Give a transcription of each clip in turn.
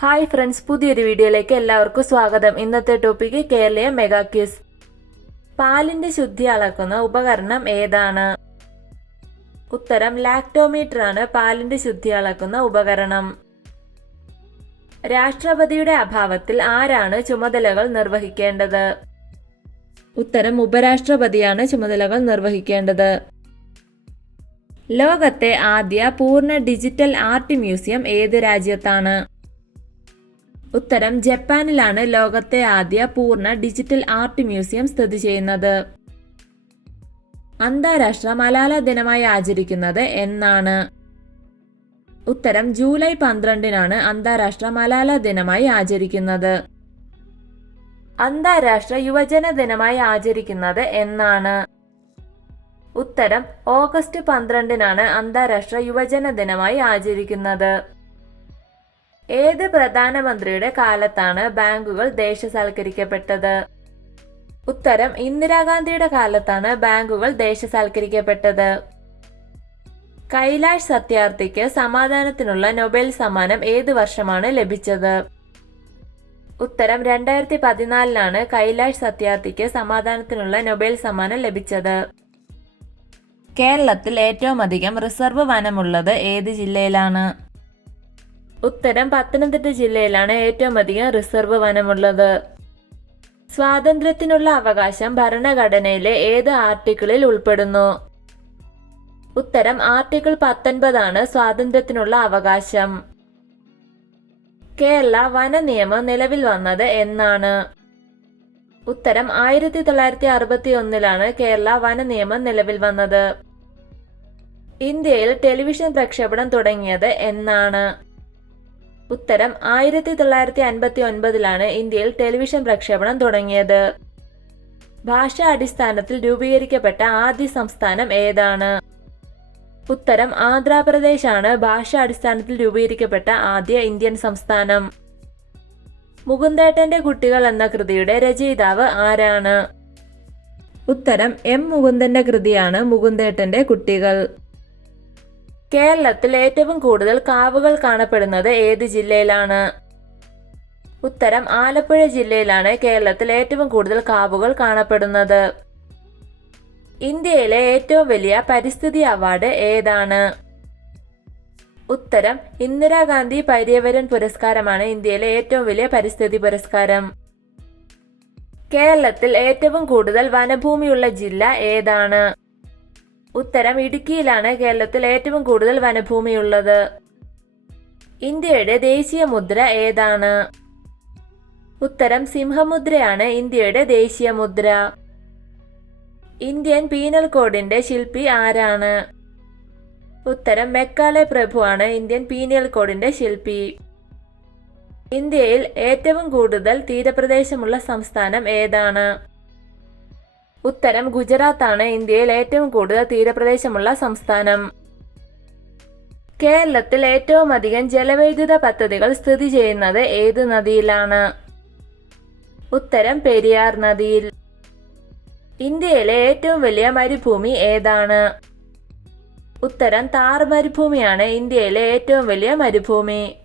Hi friends പുതിയൊരു വീഡിയോയിലേക്ക് എല്ലാവർക്കും സ്വാഗതം. ഇന്നത്തെ ടോപ്പിക്ക് കേരളീയ മെഗാ ക്യൂസ് പാലിന്റെ ശുദ്ധി അളക്കുന്ന ഉപകരണം ഏതാണ്? ഉത്തരം ലാക്ടോമീറ്റർ ആണ് പാലിന്റെ ശുദ്ധി അളക്കുന്ന ഉപകരണം. രാഷ്ട്രപതിയുടെ അഭാവത്തിൽ ആരാണ് ചുമതലകൾ നിർവഹിക്കേണ്ടത്? ഉത്തരം ഉപരാഷ്ട്രപതിയാണ് ചുമതലകൾ നിർവഹിക്കേണ്ടത്. ലോകത്തെ ആദ്യ പൂർണ ഡിജിറ്റൽ ആർട്ട് മ്യൂസിയം ഏത് രാജ്യത്താണ്? ഉത്തരം ജപ്പാനിലാണ് ലോകത്തെ ആദ്യ പൂർണ ഡിജിറ്റൽ ആർട്ട് മ്യൂസിയം സ്ഥിതി ചെയ്യുന്നത്. അന്താരാഷ്ട്ര മലാല ദിനമായി ആചരിക്കുന്നത് എന്നാണ്. ഉത്തരം ജൂലൈ പന്ത്രണ്ടിനാണ് അന്താരാഷ്ട്ര മലാല ദിനമായി ആചരിക്കുന്നത്. അന്താരാഷ്ട്ര യുവജന ദിനമായി ആചരിക്കുന്നത് എന്നാണ്. ഉത്തരം ഓഗസ്റ്റ് പന്ത്രണ്ടിനാണ് അന്താരാഷ്ട്ര യുവജന ദിനമായി ആചരിക്കുന്നത്. ഏത് പ്രധാനമന്ത്രിയുടെ കാലത്താണ് ബാങ്കുകൾ ദേശസാൽക്കരിക്കപ്പെട്ടത്? ഉത്തരം ഇന്ദിരാഗാന്ധിയുടെ കാലത്താണ് ബാങ്കുകൾ ദേശസാൽക്കരിക്കപ്പെട്ടത്. കൈലാഷ് സത്യാർത്ഥിക്ക് സമാധാനത്തിനുള്ള നൊബേൽ സമ്മാനം ഏത് വർഷമാണ് ലഭിച്ചത്? ഉത്തരം രണ്ടായിരത്തി പതിനാലിലാണ് കൈലാഷ് സത്യാർത്ഥിക്ക് സമാധാനത്തിനുള്ള നൊബേൽ സമ്മാനം ലഭിച്ചത്. കേരളത്തിൽ ഏറ്റവും അധികം റിസർവ് വനമുള്ളത് ഏത് ജില്ലയിലാണ്? ഉത്തരം പത്തനംതിട്ട ജില്ലയിലാണ് ഏറ്റവും അധികം റിസർവ് വനമുള്ളത്. സ്വാതന്ത്ര്യത്തിനുള്ള അവകാശം ഭരണഘടനയിലെ ഏത് ആർട്ടിക്കിളിൽ ഉൾപ്പെടുന്നു? ഉത്തരം ആർട്ടിക്കിൾ പത്തൊൻപതാണ് സ്വാതന്ത്ര്യത്തിനുള്ള അവകാശം. കേരള വന നിയമം നിലവിൽ വന്നത് എന്നാണ്. ഉത്തരം ആയിരത്തി തൊള്ളായിരത്തി അറുപത്തി ഒന്നിലാണ് കേരള വന നിയമം നിലവിൽ വന്നത്. ഇന്ത്യയിൽ ടെലിവിഷൻ പ്രക്ഷേപണം തുടങ്ങിയത് എന്നാണ്. ഉത്തരം ആയിരത്തി തൊള്ളായിരത്തി അൻപത്തി ഒൻപതിലാണ് ഇന്ത്യയിൽ ടെലിവിഷൻ പ്രക്ഷേപണം തുടങ്ങിയത്. ഭാഷാ അടിസ്ഥാനത്തിൽ രൂപീകരിക്കപ്പെട്ട ആദ്യ സംസ്ഥാനം ഏതാണ്? ഉത്തരം ആന്ധ്രാപ്രദേശാണ്. ഭാഷാ അടിസ്ഥാനത്തിൽ രൂപീകരിക്കപ്പെട്ട ആദ്യ ഇന്ത്യൻ സംസ്ഥാനം. മുകുന്ദേട്ടന്റെ കുട്ടികൾ എന്ന കൃതിയുടെ രചയിതാവ് ആരാണ്? ഉത്തരം എം മുകുന്ദന്റെ കൃതിയാണ് മുകുന്ദേട്ടന്റെ കുട്ടികൾ. കേരളത്തിൽ ഏറ്റവും കൂടുതൽ കാവുകൾ കാണപ്പെടുന്നത് ഏത് ജില്ലയിലാണ്? ഉത്തരം ആലപ്പുഴ ജില്ലയിലാണ് കേരളത്തിൽ ഏറ്റവും കൂടുതൽ കാവുകൾ കാണപ്പെടുന്നത്. ഇന്ത്യയിലെ ഏറ്റവും വലിയ പരിസ്ഥിതി അവാർഡ് ഏതാണ്? ഉത്തരം ഇന്ദിരാഗാന്ധി പര്യവരൻ പുരസ്കാരമാണ് ഇന്ത്യയിലെ ഏറ്റവും വലിയ പരിസ്ഥിതി പുരസ്കാരം. കേരളത്തിൽ ഏറ്റവും കൂടുതൽ വനഭൂമിയുള്ള ജില്ല ഏതാണ്? ഉത്തരം ഇടുക്കിയിലാണ് കേരളത്തിൽ ഏറ്റവും കൂടുതൽ വനഭൂമിയുള്ളത്. ഇന്ത്യയുടെ ദേശീയ മുദ്ര ഏതാണ്? ഉത്തരം സിംഹമുദ്രയാണ് ഇന്ത്യയുടെ ദേശീയ മുദ്ര. ഇന്ത്യൻ പീനൽ കോഡിന്റെ ശില്പി ആരാണ്? ഉത്തരം മെക്കാളെ പ്രഭുവാണ് ഇന്ത്യൻ പീനൽ കോഡിന്റെ ശില്പി. ഇന്ത്യയിൽ ഏറ്റവും കൂടുതൽ തീരപ്രദേശമുള്ള സംസ്ഥാനം ഏതാണ്? ഉത്തരം ഗുജറാത്താണ് ഇന്ത്യയിൽ ഏറ്റവും കൂടുതൽ തീരപ്രദേശമുള്ള സംസ്ഥാനം. കേരളത്തിൽ ഏറ്റവും അധികം ജലവൈദ്യുത പദ്ധതികൾ സ്ഥിതി ചെയ്യുന്നത് ഏത് നദിയിലാണ്? ഉത്തരം പെരിയാർ നദിയിൽ. ഇന്ത്യയിലെ ഏറ്റവും വലിയ മരുഭൂമി ഏതാണ്? ഉത്തരം താർ മരുഭൂമിയാണ് ഇന്ത്യയിലെ ഏറ്റവും വലിയ മരുഭൂമി.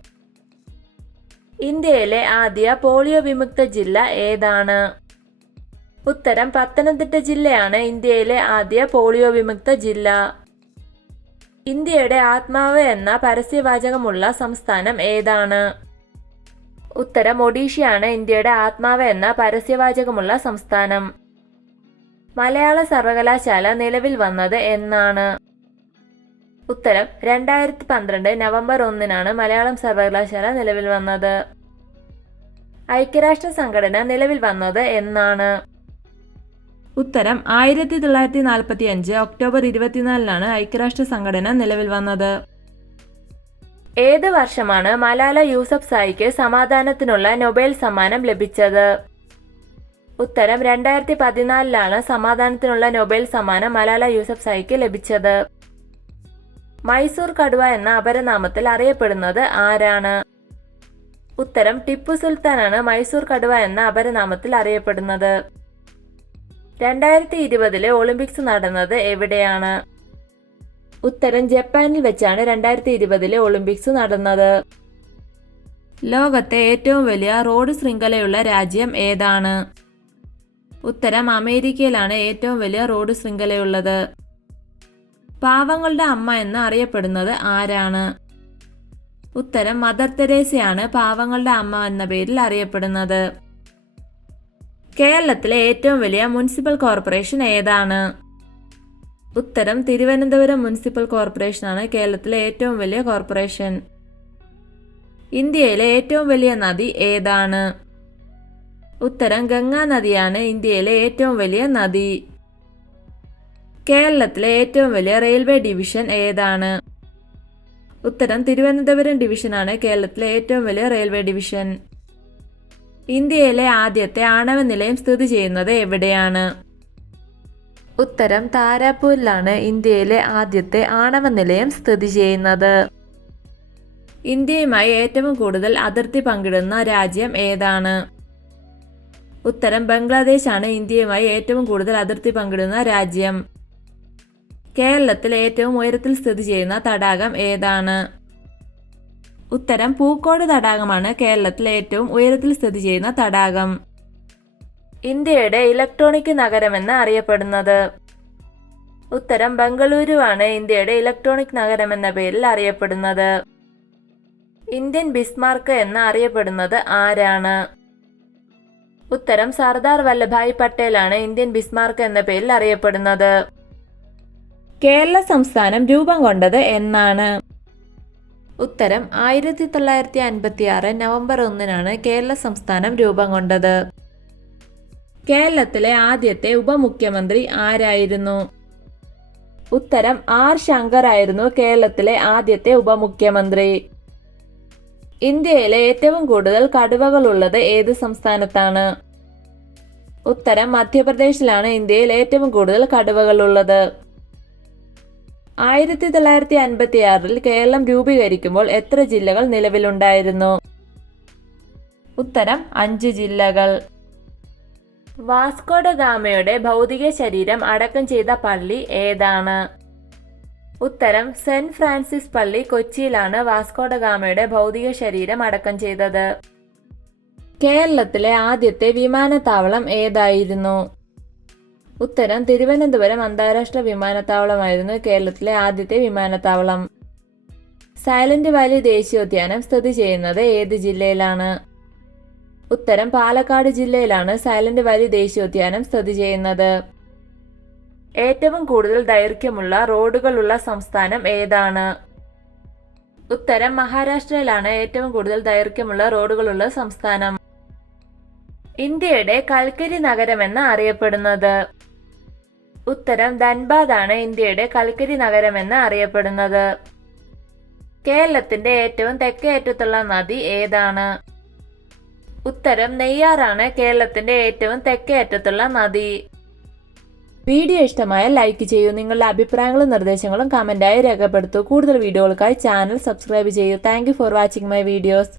ഇന്ത്യയിലെ ആദ്യ പോളിയോ വിമുക്ത ജില്ല ഏതാണ്? ഉത്തരം പത്തനംതിട്ട ജില്ലയാണ് ഇന്ത്യയിലെ ആദ്യ പോളിയോ വിമുക്ത ജില്ല. ഇന്ത്യയുടെ ആത്മാവ് എന്ന പരസ്യവാചകമുള്ള സംസ്ഥാനം ഏതാണ്? ഉത്തരം ഒഡീഷയാണ് ഇന്ത്യയുടെ ആത്മാവ് എന്ന പരസ്യവാചകമുള്ള സംസ്ഥാനം. മലയാള സർവകലാശാല നിലവിൽ വന്നത് എന്നാണ്. ഉത്തരം രണ്ടായിരത്തി പന്ത്രണ്ട് നവംബർ ഒന്നിനാണ് മലയാളം സർവകലാശാല നിലവിൽ വന്നത്. ഐക്യരാഷ്ട്ര സംഘടന നിലവിൽ വന്നത് എന്നാണ്. ഉത്തരം ആയിരത്തി തൊള്ളായിരത്തി നാൽപ്പത്തി അഞ്ച് ഒക്ടോബർ ഇരുപത്തിനാലിനാണ് ഐക്യരാഷ്ട്ര സംഘടന നിലവിൽ വന്നത്. ഏത് വർഷമാണ് മലാല യൂസഫ് സായിക്ക് സമാധാനത്തിനുള്ള നൊബേൽ സമ്മാനം ലഭിച്ചത്? ഉത്തരം രണ്ടായിരത്തി പതിനാലിലാണ് സമാധാനത്തിനുള്ള നൊബേൽ സമ്മാനം മലാല യൂസഫ് സായിക്ക് ലഭിച്ചത്. മൈസൂർ കടുവ എന്ന അപരനാമത്തിൽ അറിയപ്പെടുന്നത് ആരാണ്? ഉത്തരം ടിപ്പു സുൽത്താനാണ് മൈസൂർ കടുവ എന്ന അപരനാമത്തിൽ അറിയപ്പെടുന്നത്. രണ്ടായിരത്തി ഇരുപതിലെ ഒളിമ്പിക്സ് നടന്നത് എവിടെയാണ്? ഉത്തരം ജപ്പാനിൽ വെച്ചാണ് രണ്ടായിരത്തി ഇരുപതിലെ ഒളിമ്പിക്സ് നടന്നത്. ലോകത്തെ ഏറ്റവും വലിയ റോഡ് ശൃംഖലയുള്ള രാജ്യം ഏതാണ്? ഉത്തരം അമേരിക്കയിലാണ് ഏറ്റവും വലിയ റോഡ് ശൃംഖലയുള്ളത്. പാവങ്ങളുടെ അമ്മ എന്ന് അറിയപ്പെടുന്നത് ആരാണ്? ഉത്തരം മദർ തെരേസയാണ് പാവങ്ങളുടെ അമ്മ എന്ന പേരിൽ അറിയപ്പെടുന്നത്. കേരളത്തിലെ ഏറ്റവും വലിയ മുനിസിപ്പൽ കോർപ്പറേഷൻ ഏതാണ്? ഉത്തരം തിരുവനന്തപുരം മുനിസിപ്പൽ കോർപ്പറേഷനാണ് കേരളത്തിലെ ഏറ്റവും വലിയ കോർപ്പറേഷൻ. ഇന്ത്യയിലെ ഏറ്റവും വലിയ നദി ഏതാണ്? ഉത്തരം ഗംഗാ നദിയാണ് ഇന്ത്യയിലെ ഏറ്റവും വലിയ നദി. കേരളത്തിലെ ഏറ്റവും വലിയ റെയിൽവേ ഡിവിഷൻ ഏതാണ്? ഉത്തരം തിരുവനന്തപുരം ഡിവിഷനാണ് കേരളത്തിലെ ഏറ്റവും വലിയ റെയിൽവേ ഡിവിഷൻ. ഇന്ത്യയിലെ ആദ്യത്തെ ആണവ നിലയം സ്ഥിതി ചെയ്യുന്നത് എവിടെയാണ്? ഉത്തരം താരാപൂരിലാണ് ഇന്ത്യയിലെ ആദ്യത്തെ ആണവ നിലയം സ്ഥിതി ചെയ്യുന്നത്. ഇന്ത്യയുമായി ഏറ്റവും കൂടുതൽ അതിർത്തി പങ്കിടുന്ന രാജ്യം ഏതാണ്? ഉത്തരം ബംഗ്ലാദേശാണ് ഇന്ത്യയുമായി ഏറ്റവും കൂടുതൽ അതിർത്തി പങ്കിടുന്ന രാജ്യം. കേരളത്തിൽ ഏറ്റവും ഉയരത്തിൽ സ്ഥിതി ചെയ്യുന്ന തടാകം ഏതാണ്? ഉത്തരം പൂക്കോട് തടാകമാണ് കേരളത്തിലെ ഏറ്റവും ഉയരത്തിൽ സ്ഥിതി ചെയ്യുന്ന തടാകം. ഇന്ത്യയുടെ ഇലക്ട്രോണിക് നഗരമെന്ന് അറിയപ്പെടുന്നത്. ഉത്തരം ബംഗളൂരുവാണ് ഇന്ത്യയുടെ ഇലക്ട്രോണിക് നഗരം എന്ന പേരിൽ അറിയപ്പെടുന്നത്. ഇന്ത്യൻ ബിസ്മാർക്ക് എന്ന് അറിയപ്പെടുന്നത് ആരാണ്? ഉത്തരം സർദാർ വല്ലഭായ് പട്ടേലാണ് ഇന്ത്യൻ ബിസ്മാർക്ക് എന്ന പേരിൽ അറിയപ്പെടുന്നത്. കേരള സംസ്ഥാനം രൂപം കൊണ്ടത് എന്നാണ്. ഉത്തരം ആയിരത്തി തൊള്ളായിരത്തി അൻപത്തി ആറ് നവംബർ ഒന്നിനാണ് കേരള സംസ്ഥാനം രൂപം കൊണ്ടത്. കേരളത്തിലെ ആദ്യത്തെ ഉപമുഖ്യമന്ത്രി ആരായിരുന്നു? ഉത്തരം ആർ ശങ്കർ ആയിരുന്നു കേരളത്തിലെ ആദ്യത്തെ ഉപമുഖ്യമന്ത്രി. ഇന്ത്യയിലെ ഏറ്റവും കൂടുതൽ കടുവകളുള്ളത് ഏത് സംസ്ഥാനത്താണ്? ഉത്തരം മധ്യപ്രദേശിലാണ് ഇന്ത്യയിൽ ഏറ്റവും കൂടുതൽ കടുവകളുള്ളത്. ആയിരത്തി തൊള്ളായിരത്തി അൻപത്തി ആറിൽ കേരളം രൂപീകരിക്കുമ്പോൾ എത്ര ജില്ലകൾ നിലവിലുണ്ടായിരുന്നു? ഉത്തരം അഞ്ച് ജില്ലകൾ. വാസ്കോഡ ഗാമയുടെ ഭൗതിക ശരീരം അടക്കം ചെയ്ത പള്ളി ഏതാണ്? ഉത്തരം സെന്റ് ഫ്രാൻസിസ് പള്ളി കൊച്ചിയിലാണ് വാസ്കോഡ ഗാമയുടെ ഭൗതിക ശരീരം അടക്കം ചെയ്തത്. കേരളത്തിലെ ആദ്യത്തെ വിമാനത്താവളം ഏതായിരുന്നു? ഉത്തരം തിരുവനന്തപുരം അന്താരാഷ്ട്ര വിമാനത്താവളമായിരുന്നു കേരളത്തിലെ ആദ്യത്തെ വിമാനത്താവളം. സൈലന്റ് വാലി ദേശീയോദ്യാനം സ്ഥിതി ചെയ്യുന്നത് ഏത് ജില്ലയിലാണ്? ഉത്തരം പാലക്കാട് ജില്ലയിലാണ് സൈലന്റ് വാലി ദേശീയോദ്യാനം സ്ഥിതി ചെയ്യുന്നത്. ഏറ്റവും കൂടുതൽ ദൈർഘ്യമുള്ള റോഡുകളുള്ള സംസ്ഥാനം ഏതാണ്? ഉത്തരം മഹാരാഷ്ട്രയിലാണ് ഏറ്റവും കൂടുതൽ ദൈർഘ്യമുള്ള റോഡുകളുള്ള സംസ്ഥാനം. ഇന്ത്യയുടെ കൽക്കരി നഗരമെന്ന് അറിയപ്പെടുന്നത്. ഉത്തരം ധൻബാദ് ആണ് ഇന്ത്യയുടെ കൽക്കരി നഗരമെന്ന് അറിയപ്പെടുന്നത്. കേരളത്തിന്റെ ഏറ്റവും തെക്കേ അറ്റത്തുള്ള നദി ഏതാണ്? ഉത്തരം നെയ്യാറാണ് കേരളത്തിന്റെ ഏറ്റവും തെക്കേ അറ്റത്തുള്ള നദി. വീഡിയോ ഇഷ്ടമായ ലൈക്ക് ചെയ്യൂ. നിങ്ങളുടെ അഭിപ്രായങ്ങളും നിർദ്ദേശങ്ങളും കമന്റായി രേഖപ്പെടുത്തൂ. കൂടുതൽ വീഡിയോകൾക്കായി ചാനൽ സബ്സ്ക്രൈബ് ചെയ്യൂ. Thank for watching my videos